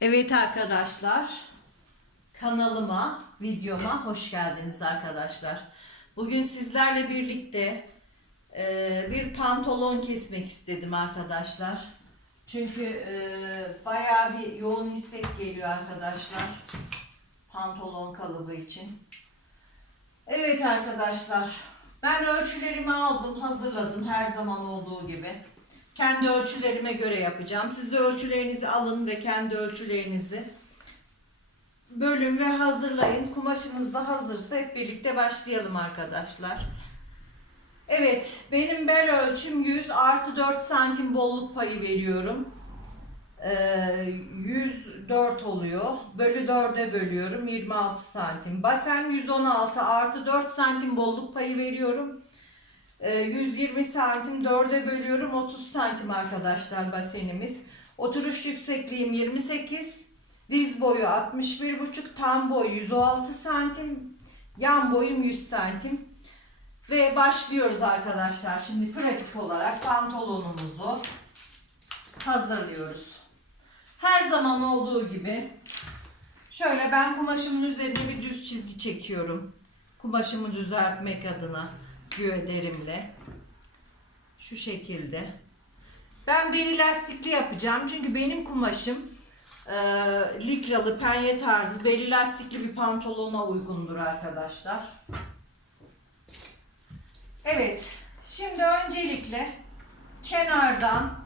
Evet arkadaşlar, kanalıma, videoma hoş geldiniz arkadaşlar. Bugün sizlerle birlikte e, bir pantolon kesmek istedim arkadaşlar. Çünkü e, bayağı bir yoğun istek geliyor arkadaşlar pantolon kalıbı için. Evet arkadaşlar, ben ölçülerimi aldım, hazırladım her zaman olduğu gibi. Kendi ölçülerime göre yapacağım. Siz de ölçülerinizi alın ve kendi ölçülerinizi bölün ve hazırlayın. Kumaşınız da hazırsa hep birlikte başlayalım arkadaşlar. Evet, benim bel ölçüm 100 artı 4 santim bolluk payı veriyorum. Ee, 104 oluyor. Bölü 4'e bölüyorum 26 santim. Basen 116 artı 4 santim bolluk payı veriyorum. Ee, 120 santim 4'e bölüyorum 30 santim arkadaşlar basenimiz. Oturuş yüksekliğim 28. Diz boyu 61,5 tam boy 106 santim. Yan boyum 100 santim. Ve başlıyoruz arkadaşlar. Şimdi pratik olarak pantolonumuzu hazırlıyoruz. Her zaman olduğu gibi şöyle ben kumaşımın üzerine bir düz çizgi çekiyorum. Kumaşımı düzeltmek adına güvederimle. Şu şekilde. Ben beri lastikli yapacağım. Çünkü benim kumaşım e, likralı, penye tarzı, beri lastikli bir pantolona uygundur arkadaşlar. Evet. Şimdi öncelikle kenardan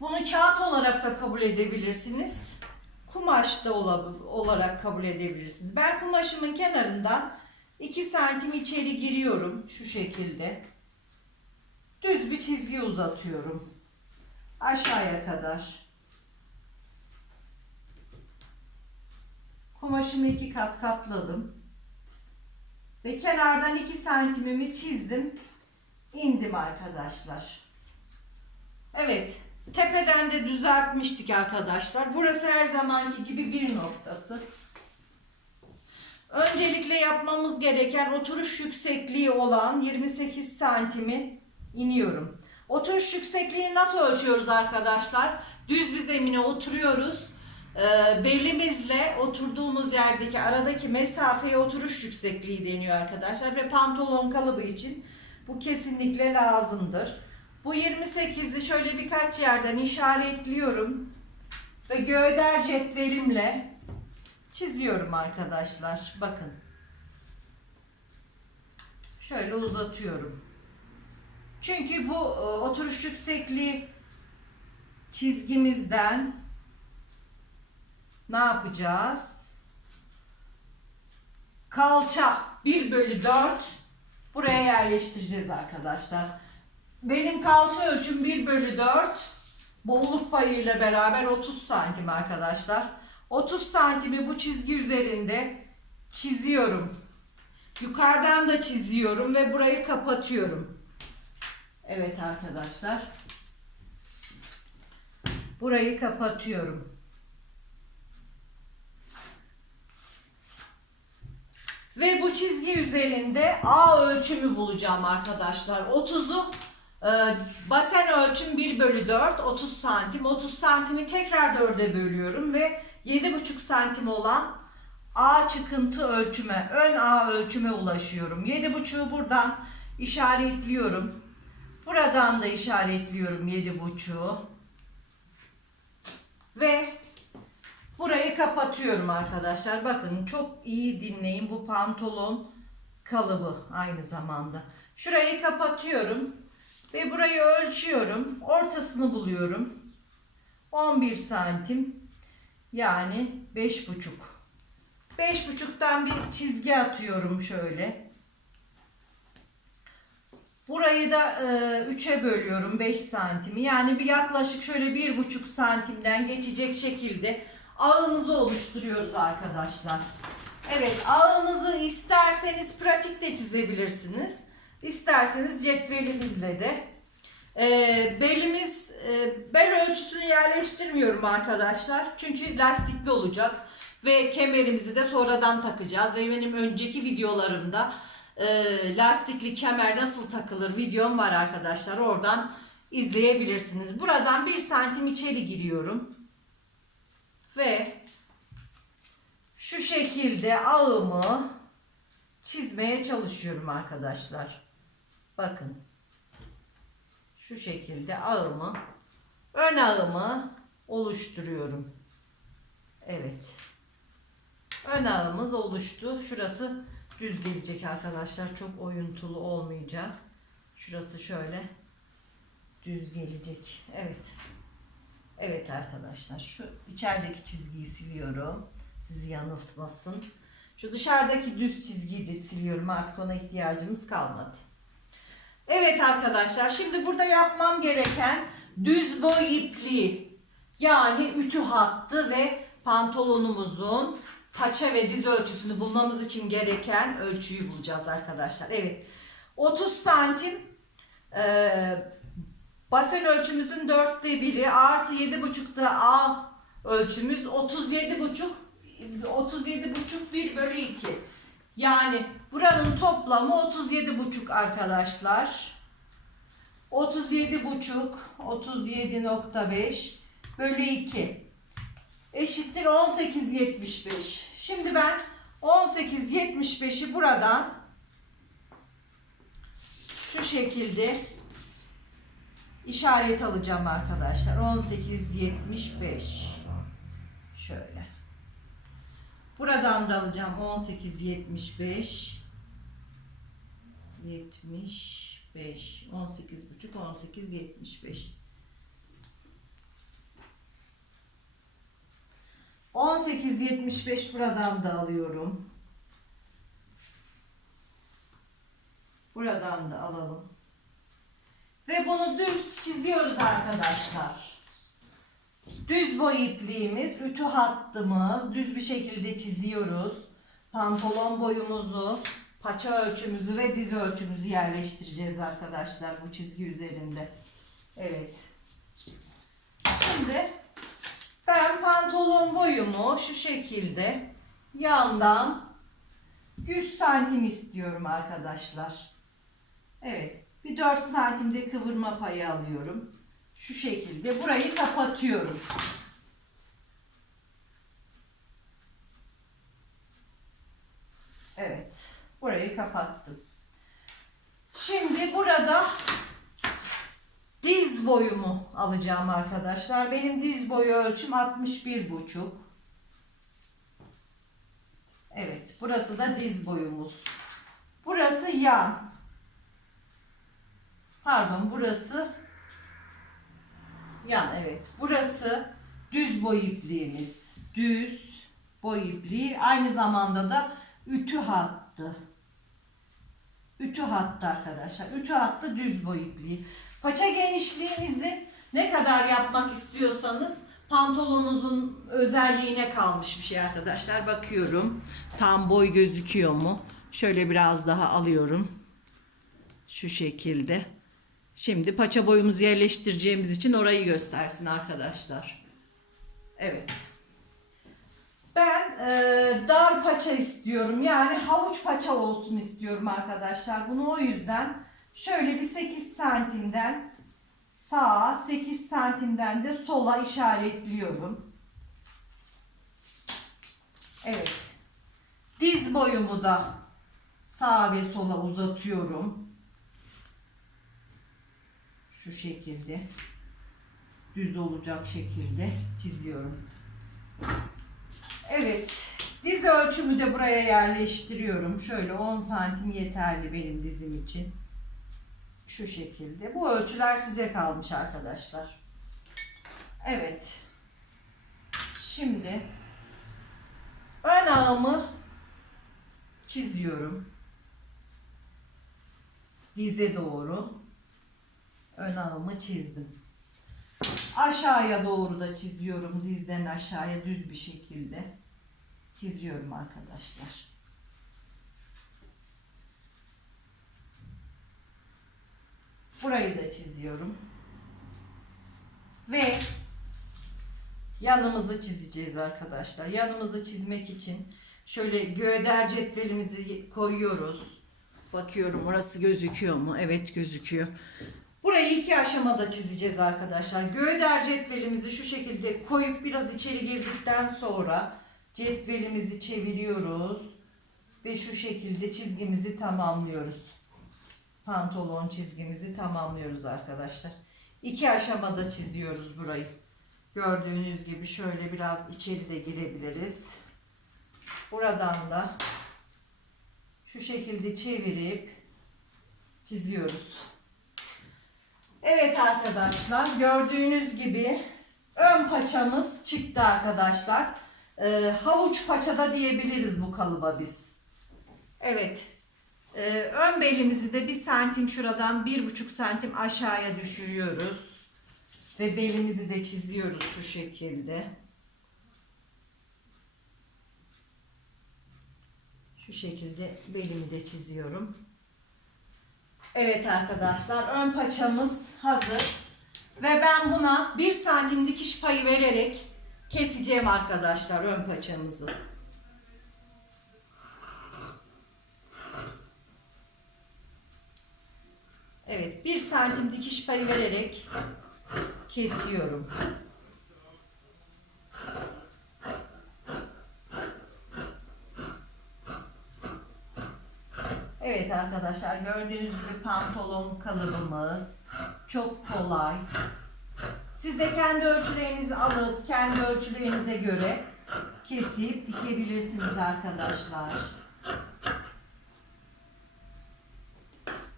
bunu kağıt olarak da kabul edebilirsiniz. Kumaş da ola- olarak kabul edebilirsiniz. Ben kumaşımın kenarından 2 santim içeri giriyorum şu şekilde. Düz bir çizgi uzatıyorum. Aşağıya kadar. Kumaşımı iki kat katladım. Ve kenardan 2 santimimi çizdim. indim arkadaşlar. Evet. Tepeden de düzeltmiştik arkadaşlar. Burası her zamanki gibi bir noktası. Öncelikle yapmamız gereken oturuş yüksekliği olan 28 santimi iniyorum. Oturuş yüksekliğini nasıl ölçüyoruz arkadaşlar? Düz bir zemine oturuyoruz. Ee, belimizle oturduğumuz yerdeki aradaki mesafeye oturuş yüksekliği deniyor arkadaşlar. Ve pantolon kalıbı için bu kesinlikle lazımdır. Bu 28'i şöyle birkaç yerden işaretliyorum. Ve gövder cetvelimle çiziyorum arkadaşlar. Bakın. Şöyle uzatıyorum. Çünkü bu e, oturuş yüksekliği çizgimizden ne yapacağız? Kalça 1 bölü 4 buraya yerleştireceğiz arkadaşlar. Benim kalça ölçüm 1 bölü 4 bolluk payıyla beraber 30 santim arkadaşlar. 30 santimi bu çizgi üzerinde çiziyorum. Yukarıdan da çiziyorum ve burayı kapatıyorum. Evet arkadaşlar. Burayı kapatıyorum. Ve bu çizgi üzerinde A ölçümü bulacağım arkadaşlar. 30'u e, basen ölçüm 1 bölü 4 30 santim. 30 santimi tekrar 4'e bölüyorum ve 7,5 santim olan A çıkıntı ölçüme, ön A ölçüme ulaşıyorum. 7,5'u buradan işaretliyorum. Buradan da işaretliyorum 7,5'u. Ve burayı kapatıyorum arkadaşlar. Bakın çok iyi dinleyin. Bu pantolon kalıbı aynı zamanda. Şurayı kapatıyorum. Ve burayı ölçüyorum. Ortasını buluyorum. 11 santim. Yani 5,5. 5,5'tan bir çizgi atıyorum şöyle. Burayı da e, 3'e bölüyorum 5 santimi. Yani bir yaklaşık şöyle 1,5 santimden geçecek şekilde ağımızı oluşturuyoruz arkadaşlar. Evet ağımızı isterseniz pratikte çizebilirsiniz. İsterseniz cetvelimizle de. E, belimiz e, bel ölçüsünü yerleştirmiyorum arkadaşlar. Çünkü lastikli olacak ve kemerimizi de sonradan takacağız ve benim önceki videolarımda e, lastikli kemer nasıl takılır videom var arkadaşlar oradan izleyebilirsiniz. Buradan bir santim içeri giriyorum. Ve şu şekilde ağımı çizmeye çalışıyorum arkadaşlar. Bakın. Şu şekilde ağımı ön ağımı oluşturuyorum. Evet. Ön ağımız oluştu. Şurası düz gelecek arkadaşlar. Çok oyuntulu olmayacak. Şurası şöyle düz gelecek. Evet. Evet arkadaşlar. Şu içerideki çizgiyi siliyorum. Sizi yanıltmasın. Şu dışarıdaki düz çizgiyi de siliyorum. Artık ona ihtiyacımız kalmadı. Evet arkadaşlar. Şimdi burada yapmam gereken düz boy ipliği. Yani ütü hattı ve pantolonumuzun paça ve diz ölçüsünü bulmamız için gereken ölçüyü bulacağız arkadaşlar. Evet. 30 santim e, basen ölçümüzün dörtte biri artı 7,5'da A ölçümüz 37,5 37,5 1 bölü 2. Yani buranın toplamı 37,5 arkadaşlar. 37,5 37.5 bölü 2 eşittir 18.75. Şimdi ben 18.75'i buradan şu şekilde işaret alacağım arkadaşlar. 18.75 şöyle. Buradan da alacağım 18.75 75 18 buçuk 18 75 18.75 buradan da alıyorum. Buradan da alalım. Ve bunu düz çiziyoruz arkadaşlar. Düz boy ipliğimiz, ütü hattımız düz bir şekilde çiziyoruz. Pantolon boyumuzu, paça ölçümüzü ve diz ölçümüzü yerleştireceğiz arkadaşlar bu çizgi üzerinde. Evet. Şimdi ben pantolon boyumu şu şekilde yandan 100 santim istiyorum arkadaşlar. Evet. Bir 4 santimde kıvırma payı alıyorum. Şu şekilde burayı kapatıyorum. Evet. Burayı kapattım. Şimdi burada diz boyumu alacağım arkadaşlar. Benim diz boyu ölçüm 61 buçuk. Evet. Burası da diz boyumuz. Burası yan. Pardon burası yan evet. Burası düz boy ipliğimiz. Düz boy ipliği. Aynı zamanda da ütü hattı. Ütü hattı arkadaşlar. Ütü hattı düz boy ipliği. Paça genişliğinizi ne kadar yapmak istiyorsanız pantolonunuzun özelliğine kalmış bir şey arkadaşlar. Bakıyorum. Tam boy gözüküyor mu? Şöyle biraz daha alıyorum. Şu şekilde. Şimdi paça boyumuzu yerleştireceğimiz için orayı göstersin arkadaşlar. Evet. Ben e, dar paça istiyorum. Yani havuç paça olsun istiyorum arkadaşlar. Bunu o yüzden şöyle bir 8 santimden sağa 8 santimden de sola işaretliyorum. Evet. Diz boyumu da sağa ve sola uzatıyorum. Şu şekilde düz olacak şekilde çiziyorum. Evet. Diz ölçümü de buraya yerleştiriyorum. Şöyle 10 santim yeterli benim dizim için. Şu şekilde. Bu ölçüler size kalmış arkadaşlar. Evet. Şimdi ön ağımı çiziyorum. Dize doğru ön ağımı çizdim. Aşağıya doğru da çiziyorum. Dizden aşağıya düz bir şekilde çiziyorum arkadaşlar. Burayı da çiziyorum. Ve yanımızı çizeceğiz arkadaşlar. Yanımızı çizmek için şöyle göğder cetvelimizi koyuyoruz. Bakıyorum orası gözüküyor mu? Evet gözüküyor. Burayı iki aşamada çizeceğiz arkadaşlar. Göğder cetvelimizi şu şekilde koyup biraz içeri girdikten sonra cetvelimizi çeviriyoruz. Ve şu şekilde çizgimizi tamamlıyoruz. Pantolon çizgimizi tamamlıyoruz arkadaşlar. İki aşamada çiziyoruz burayı. Gördüğünüz gibi şöyle biraz içeri de girebiliriz. Buradan da şu şekilde çevirip çiziyoruz. Evet arkadaşlar gördüğünüz gibi ön paçamız çıktı arkadaşlar. Ee, havuç paçada diyebiliriz bu kalıba biz. Evet. Ee, ön belimizi de bir santim şuradan bir buçuk santim aşağıya düşürüyoruz. Ve belimizi de çiziyoruz şu şekilde. Şu şekilde belimi de çiziyorum. Evet arkadaşlar ön paçamız hazır. Ve ben buna bir santim dikiş payı vererek keseceğim arkadaşlar ön paçamızı. Evet bir santim dikiş payı vererek kesiyorum. Evet arkadaşlar gördüğünüz gibi pantolon kalıbımız çok kolay. Siz de kendi ölçülerinizi alıp kendi ölçülerinize göre kesip dikebilirsiniz arkadaşlar.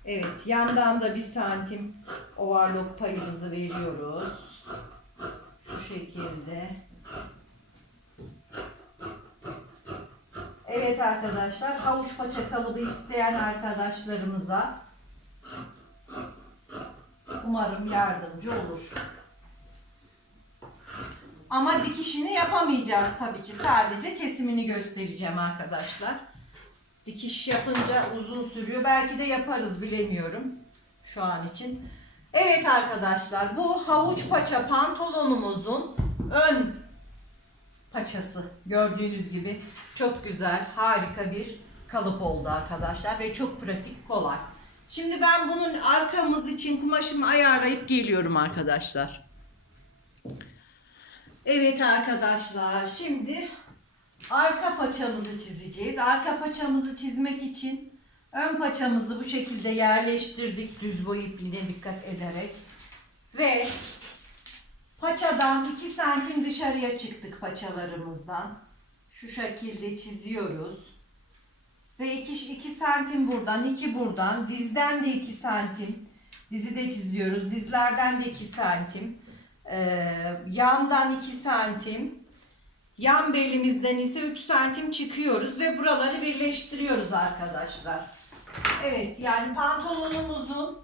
Evet yandan da bir santim overlock payımızı veriyoruz. Şu şekilde. Evet arkadaşlar havuç paça kalıbı isteyen arkadaşlarımıza umarım yardımcı olur. Ama dikişini yapamayacağız tabii ki. Sadece kesimini göstereceğim arkadaşlar. Dikiş yapınca uzun sürüyor. Belki de yaparız bilemiyorum şu an için. Evet arkadaşlar bu havuç paça pantolonumuzun ön paçası gördüğünüz gibi çok güzel harika bir kalıp oldu arkadaşlar ve çok pratik kolay. Şimdi ben bunun arkamız için kumaşımı ayarlayıp geliyorum arkadaşlar. Evet arkadaşlar şimdi arka paçamızı çizeceğiz. Arka paçamızı çizmek için ön paçamızı bu şekilde yerleştirdik düz boy ipliğine dikkat ederek ve paçadan 2 santim dışarıya çıktık paçalarımızdan. Şu şekilde çiziyoruz. Ve 2, 2 santim buradan, 2 buradan, dizden de 2 santim. Dizi de çiziyoruz. Dizlerden de 2 santim. Ee, yandan 2 santim. Yan belimizden ise 3 santim çıkıyoruz ve buraları birleştiriyoruz arkadaşlar. Evet yani pantolonumuzun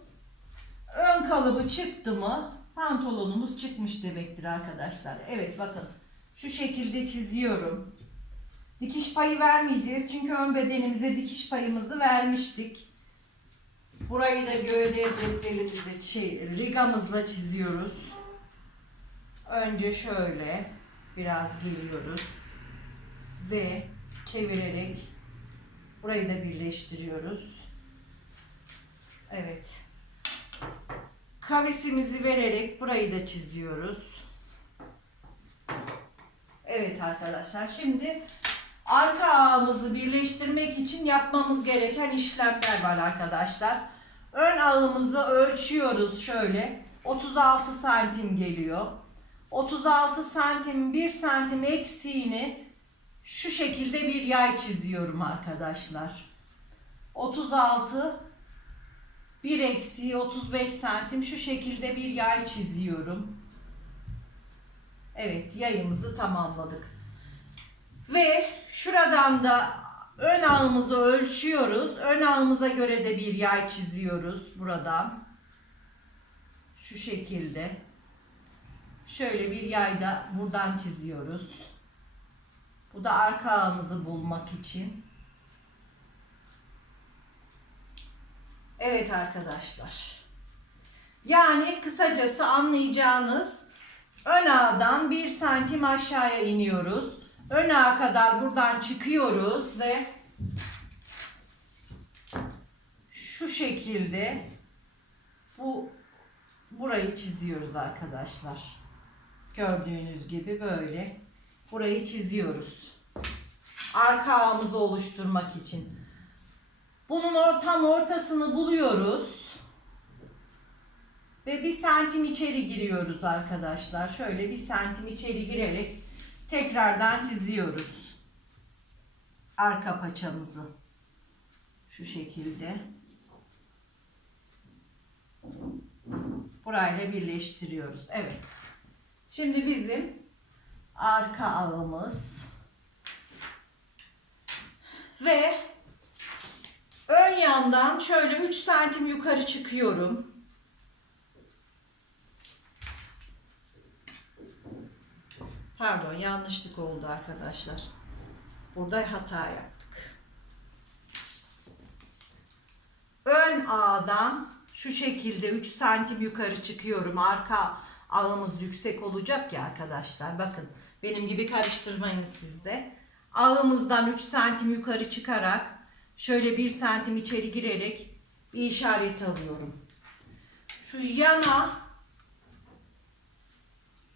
ön kalıbı çıktı mı pantolonumuz çıkmış demektir arkadaşlar. Evet bakın şu şekilde çiziyorum. Dikiş payı vermeyeceğiz çünkü ön bedenimize dikiş payımızı vermiştik. Burayı da gövde cetvelimizi şey, rigamızla çiziyoruz. Önce şöyle biraz geliyoruz ve çevirerek burayı da birleştiriyoruz. Evet. Kavisimizi vererek burayı da çiziyoruz. Evet arkadaşlar şimdi arka ağımızı birleştirmek için yapmamız gereken işlemler var arkadaşlar. Ön ağımızı ölçüyoruz şöyle. 36 santim geliyor. 36 santim 1 santim eksiğini şu şekilde bir yay çiziyorum arkadaşlar. 36 1 eksiği 35 santim şu şekilde bir yay çiziyorum. Evet yayımızı tamamladık. Ve şuradan da ön ağımızı ölçüyoruz. Ön ağımıza göre de bir yay çiziyoruz buradan. Şu şekilde. Şöyle bir yay da buradan çiziyoruz. Bu da arka ağımızı bulmak için. Evet arkadaşlar. Yani kısacası anlayacağınız ön ağdan bir santim aşağıya iniyoruz. Ön ağa kadar buradan çıkıyoruz ve şu şekilde bu burayı çiziyoruz arkadaşlar. Gördüğünüz gibi böyle burayı çiziyoruz. Arka ağımızı oluşturmak için. Bunun or- tam ortasını buluyoruz. Ve bir santim içeri giriyoruz arkadaşlar. Şöyle bir santim içeri girerek tekrardan çiziyoruz. Arka paçamızı. Şu şekilde. Burayla birleştiriyoruz. Evet. Şimdi bizim arka ağımız ve yandan şöyle 3 santim yukarı çıkıyorum. Pardon yanlışlık oldu arkadaşlar. Burada hata yaptık. Ön ağdan şu şekilde 3 santim yukarı çıkıyorum. Arka ağımız yüksek olacak ya arkadaşlar. Bakın benim gibi karıştırmayın siz de. Ağımızdan 3 santim yukarı çıkarak şöyle 1 santim içeri girerek bir işaret alıyorum. Şu yana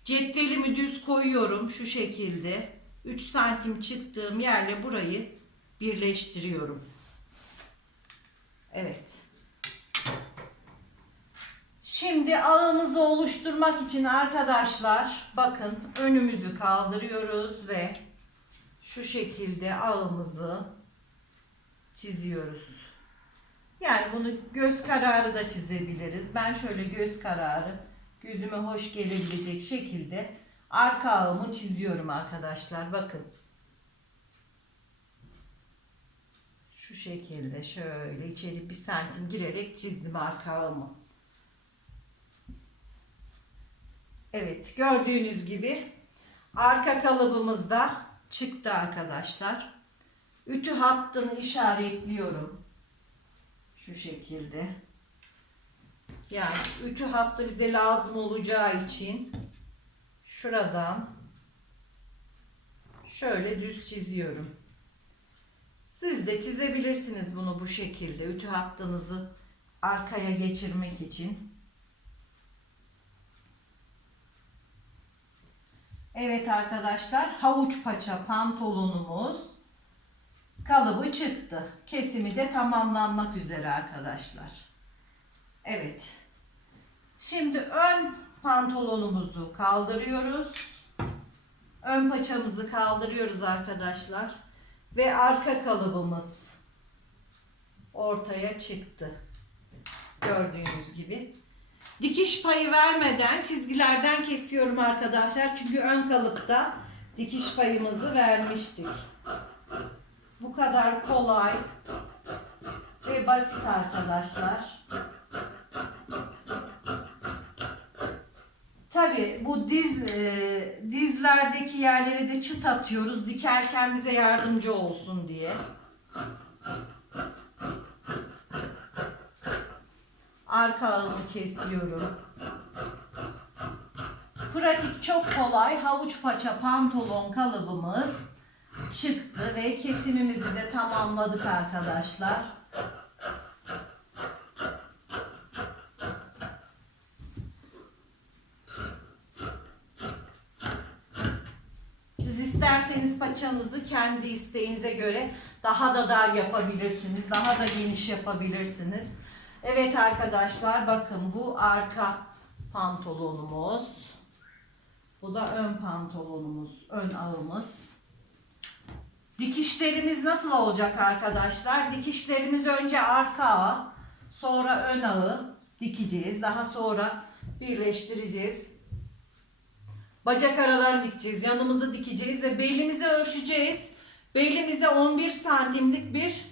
cetvelimi düz koyuyorum şu şekilde. 3 santim çıktığım yerle burayı birleştiriyorum. Evet. Şimdi ağımızı oluşturmak için arkadaşlar bakın önümüzü kaldırıyoruz ve şu şekilde ağımızı çiziyoruz. Yani bunu göz kararı da çizebiliriz. Ben şöyle göz kararı gözüme hoş gelebilecek şekilde arka ağımı çiziyorum arkadaşlar. Bakın. Şu şekilde şöyle içeri bir santim girerek çizdim arka ağımı. Evet gördüğünüz gibi arka kalıbımız da çıktı arkadaşlar. Ütü hattını işaretliyorum. Şu şekilde. Yani ütü hattı bize lazım olacağı için şuradan şöyle düz çiziyorum. Siz de çizebilirsiniz bunu bu şekilde ütü hattınızı arkaya geçirmek için. Evet arkadaşlar havuç paça pantolonumuz kalıbı çıktı. Kesimi de tamamlanmak üzere arkadaşlar. Evet. Şimdi ön pantolonumuzu kaldırıyoruz. Ön paçamızı kaldırıyoruz arkadaşlar. Ve arka kalıbımız ortaya çıktı. Gördüğünüz gibi. Dikiş payı vermeden çizgilerden kesiyorum arkadaşlar. Çünkü ön kalıpta dikiş payımızı vermiştik. Bu kadar kolay ve basit arkadaşlar. Tabi bu diz e, dizlerdeki yerlere de çıt atıyoruz dikerken bize yardımcı olsun diye. Arka ağımı kesiyorum. Pratik çok kolay havuç paça pantolon kalıbımız çıktı ve kesimimizi de tamamladık arkadaşlar. Siz isterseniz paçanızı kendi isteğinize göre daha da dar yapabilirsiniz. Daha da geniş yapabilirsiniz. Evet arkadaşlar bakın bu arka pantolonumuz. Bu da ön pantolonumuz, ön ağımız. Dikişlerimiz nasıl olacak arkadaşlar? Dikişlerimiz önce arka ağı, sonra ön ağı dikeceğiz. Daha sonra birleştireceğiz. Bacak aralarını dikeceğiz, yanımızı dikeceğiz ve belimizi ölçeceğiz. Belimize 11 santimlik bir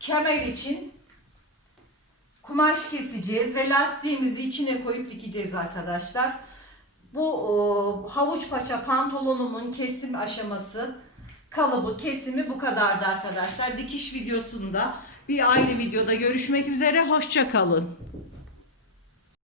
kemer için kumaş keseceğiz ve lastiğimizi içine koyup dikeceğiz arkadaşlar. Bu o, havuç paça pantolonumun kesim aşaması, kalıbı, kesimi bu kadardı arkadaşlar. Dikiş videosunda bir ayrı videoda görüşmek üzere. Hoşça kalın.